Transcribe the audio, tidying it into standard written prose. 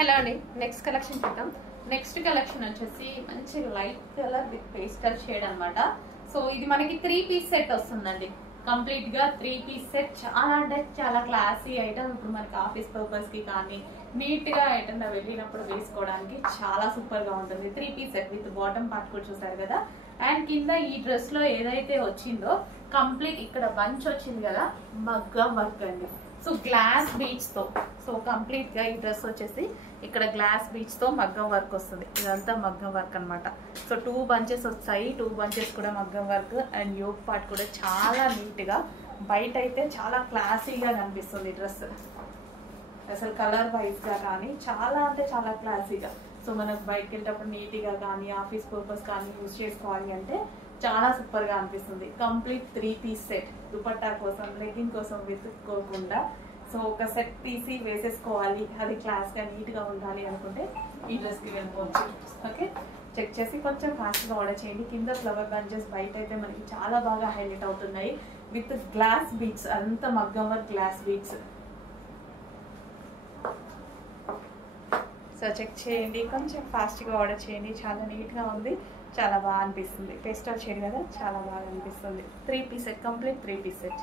Hello అండి, next collection చూద్దాం. Next collection వచ్చేసి మంచి light colour with pastel shade అన్నమాట. సో ఇది మనకి 3 పీస్ సెట్ వస్తుందండి. కంప్లీట్ గా 3 పీస్ సెట్ చాలా అంటే చాలా క్లాసీ ఐటమ్. ఇప్పుడు మనకి ఆఫీస్ పర్పస్ కి కానీ నీట్ గా ఐటమ్ వెళ్ళినప్పుడు వేసుకోవడానికి చాలా సూపర్ గా ఉంటుంది. 3 piece set with bottom part కూడా చూసారు కదా. అండ్ కింద ఈ డ్రెస్ లో ఏదైతే వచ్చిందో కంప్లీట్ ఇక్కడ బంచ్ వచ్చింది కదా, మగ్గం వర్క్ అండి. సో గ్లాస్ బీచ్ తో, సో కంప్లీట్ గా ఈ డ్రెస్ వచ్చేసి ఇక్కడ గ్లాస్ బీచ్ తో మగ్గం వర్క్ వస్తుంది. ఇదంతా మగ్గం వర్క్ అనమాట. సో 2 బంచెస్ వస్తాయి, 2 బంచెస్ కూడా మగ్గం వర్క్. అండ్ యోక్ పార్ట్ కూడా చాలా నీట్ గా, బయట అయితే చాలా క్లాసీగా కనిపిస్తుంది డ్రెస్. అసలు కలర్ వైజ్ గా కానీ చాలా అంటే చాలా క్లాసీగా. సో మనకు బయటకి వెళ్ళేటప్పుడు నీట్ గా కానీ ఆఫీస్ పర్పస్ కానీ యూజ్ చేసుకోవాలి అంటే చాలా సూపర్ గా అనిపిస్తుంది. Complete 3 piece set. దుపట్టా కోసం, లెగ్గింగ్ కోసం వెతుక్కోకుండా సో ఒక సెట్ తీసి వేసేసుకోవాలి, అది క్లాస్ గా నీట్ గా ఉండాలి అనుకుంటే ఈ డ్రెస్ కి వెళ్ళిపోవచ్చు. ఓకే, చెక్ చేసి కొంచెం ఫాస్ట్ గా ఆర్డర్ చేయండి. కింద ఫ్లవర్ బంచెస్ బయట అయితే మనకి చాలా బాగా హైలైట్ అవుతున్నాయి విత్ గ్లాస్ బీట్స్, అంత మగ్గం work glass beads. So check చేయండి, కొంచెం ఫాస్ట్గా ఆర్డర్ చేయండి. చాలా నీట్గా ఉంది, చాలా బాగా అనిపిస్తుంది. పేస్టల్ షేడ్ కదా, చాలా బాగా అనిపిస్తుంది. 3 piece set, complete 3 piece set.